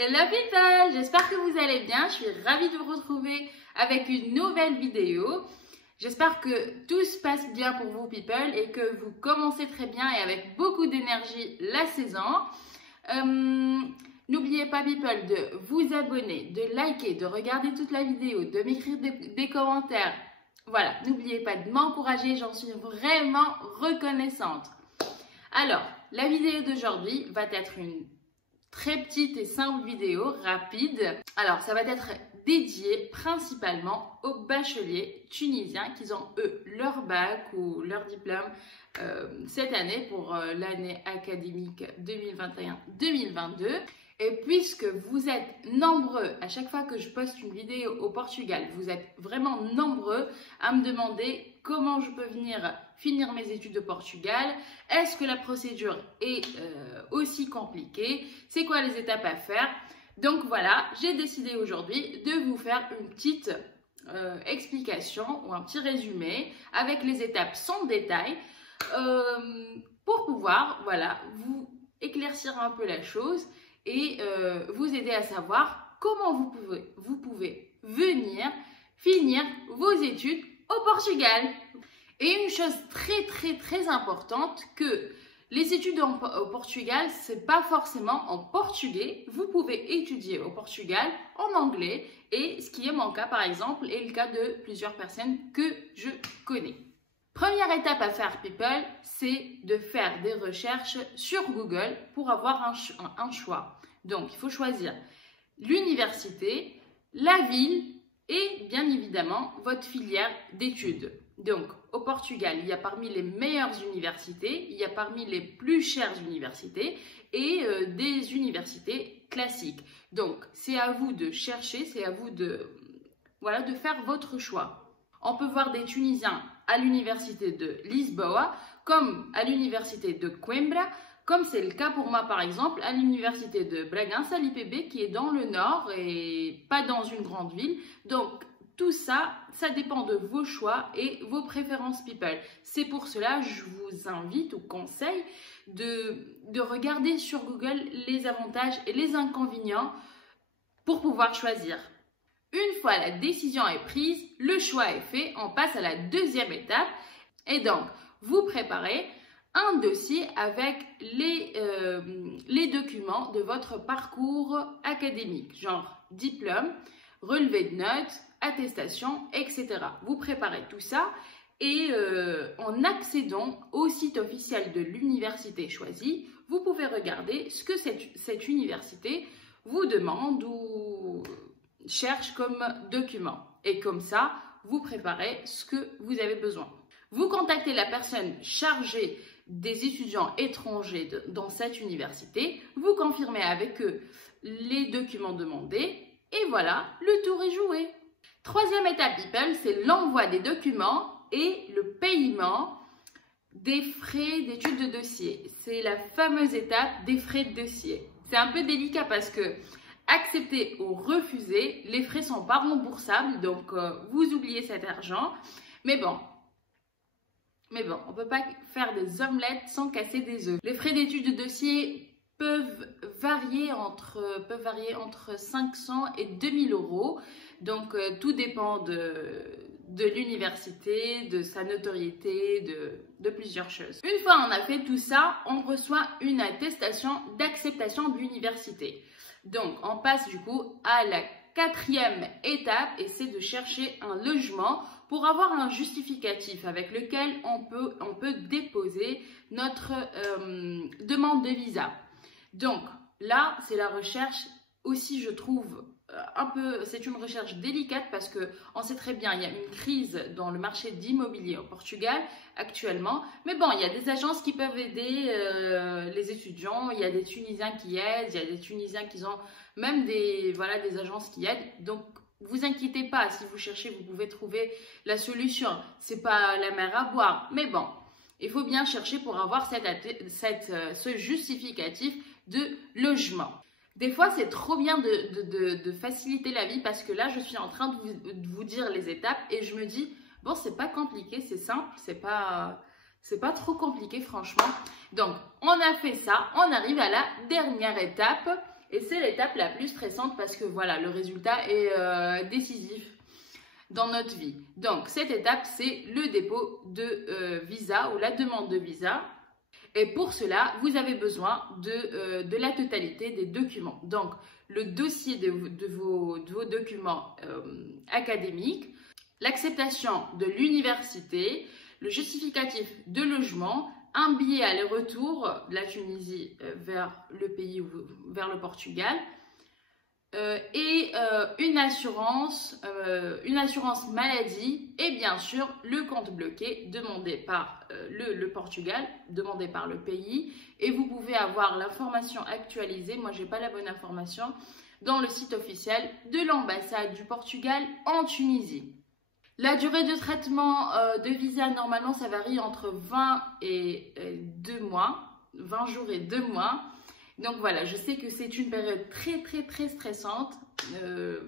Hello people, j'espère que vous allez bien. Je suis ravie de vous retrouver avec une nouvelle vidéo. J'espère que tout se passe bien pour vous people et que vous commencez très bien et avec beaucoup d'énergie la saison. N'oubliez pas people de vous abonner, de liker, de regarder toute la vidéo, de m'écrire des commentaires. Voilà, n'oubliez pas de m'encourager, j'en suis vraiment reconnaissante. Alors, la vidéo d'aujourd'hui va être une très petite et simple vidéo, rapide. Alors, ça va être dédié principalement aux bacheliers tunisiens qui ont, eux, leur bac ou leur diplôme cette année pour l'année académique 2021-2022. Et puisque vous êtes nombreux, à chaque fois que je poste une vidéo au Portugal, vous êtes vraiment nombreux à me demander comment je peux venir finir mes études au Portugal. Est-ce que la procédure est aussi compliquée? C'est quoi les étapes à faire? Donc voilà, j'ai décidé aujourd'hui de vous faire une petite explication ou un petit résumé avec les étapes sans détail pour pouvoir voilà, vous éclaircir un peu la chose et vous aider à savoir comment vous pouvez venir finir vos études au Portugal. Et une chose très importante, que les études au Portugal, c'est pas forcément en portugais. Vous pouvez étudier au Portugal en anglais, et ce qui est mon cas par exemple, et le cas de plusieurs personnes que je connais. Première étape à faire people, c'est de faire des recherches sur Google pour avoir un choix. Donc, il faut choisir l'université, la ville et bien évidemment votre filière d'études. Donc, au Portugal, il y a parmi les meilleures universités, il y a parmi les plus chères universités et des universités classiques. Donc, c'est à vous de chercher, c'est à vous de faire votre choix. On peut voir des Tunisiens à l'université de Lisboa, comme à l'université de Coimbra, comme c'est le cas pour moi par exemple à l'université de Bragança, l'IPB, qui est dans le nord et pas dans une grande ville. Donc tout ça, ça dépend de vos choix et vos préférences people. C'est pour cela que je vous invite ou conseille de regarder sur Google les avantages et les inconvénients pour pouvoir choisir. Une fois la décision est prise, le choix est fait, on passe à la deuxième étape. Et donc, vous préparez un dossier avec les documents de votre parcours académique, genre diplôme, relevé de notes, attestation, etc. Vous préparez tout ça et en accédant au site officiel de l'université choisie, vous pouvez regarder ce que cette université vous demande ou cherche comme document. Et comme ça, vous préparez ce que vous avez besoin. Vous contactez la personne chargée des étudiants étrangers dans cette université, vous confirmez avec eux les documents demandés et voilà, le tour est joué. Troisième étape people, c'est l'envoi des documents et le paiement des frais d'études de dossier. C'est la fameuse étape des frais de dossier. C'est un peu délicat parce que accepter ou refuser, les frais ne sont pas remboursables, donc vous oubliez cet argent. Mais bon, on ne peut pas faire des omelettes sans casser des œufs. Les frais d'études de dossier peuvent varier entre 500 et 2000 euros. Donc, tout dépend de l'université, de sa notoriété, de plusieurs choses. Une fois on a fait tout ça, on reçoit une attestation d'acceptation de l'université. Donc, on passe du coup à la quatrième étape et c'est de chercher un logement pour avoir un justificatif avec lequel on peut déposer notre demande de visa. Donc là, c'est la recherche aussi, je trouve, c'est une recherche délicate parce qu'on sait très bien, il y a une crise dans le marché d'immobilier au Portugal actuellement. Mais bon, il y a des agences qui peuvent aider les étudiants, il y a des Tunisiens qui aident, il y a des Tunisiens qui ont même des agences qui aident. Donc, vous inquiétez pas, si vous cherchez, vous pouvez trouver la solution. C'est pas la mer à boire, mais bon, il faut bien chercher pour avoir ce justificatif de logement. Des fois, c'est trop bien de faciliter la vie parce que là, je suis en train de vous dire les étapes et je me dis, bon, c'est pas compliqué, c'est simple, c'est pas trop compliqué, franchement. Donc, on a fait ça, on arrive à la dernière étape et c'est l'étape la plus stressante parce que voilà, le résultat est décisif dans notre vie. Donc cette étape, c'est le dépôt de visa ou la demande de visa. Et pour cela, vous avez besoin de la totalité des documents. Donc le dossier de vos documents académiques, l'acceptation de l'université, le justificatif de logement, un billet aller-retour de la Tunisie vers le pays, vers le Portugal, et une assurance maladie et bien sûr le compte bloqué demandé par le Portugal, demandé par le pays, et vous pouvez avoir l'information actualisée, moi j'ai pas la bonne information, dans le site officiel de l'ambassade du Portugal en Tunisie. La durée de traitement de visa, normalement, ça varie entre 20 et 2 mois, 20 jours et 2 mois. Donc voilà, je sais que c'est une période très stressante,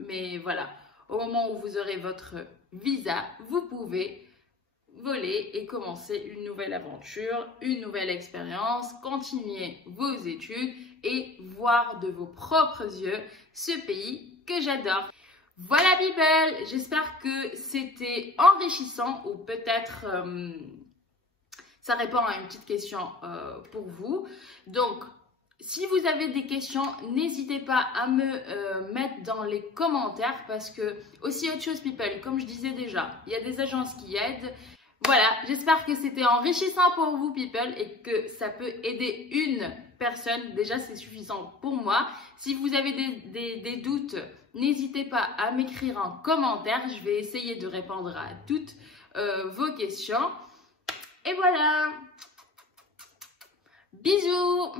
mais voilà, au moment où vous aurez votre visa, vous pouvez voler et commencer une nouvelle aventure, une nouvelle expérience, continuer vos études et voir de vos propres yeux ce pays que j'adore. Voilà people, j'espère que c'était enrichissant ou peut-être ça répond à une petite question pour vous. Donc, si vous avez des questions, n'hésitez pas à me mettre dans les commentaires parce que, aussi autre chose people, comme je disais déjà, il y a des agences qui aident. Voilà, j'espère que c'était enrichissant pour vous people et que ça peut aider une personne. Déjà, c'est suffisant pour moi. Si vous avez des doutes, n'hésitez pas à m'écrire en commentaire. Je vais essayer de répondre à toutes vos questions. Et voilà, bisous!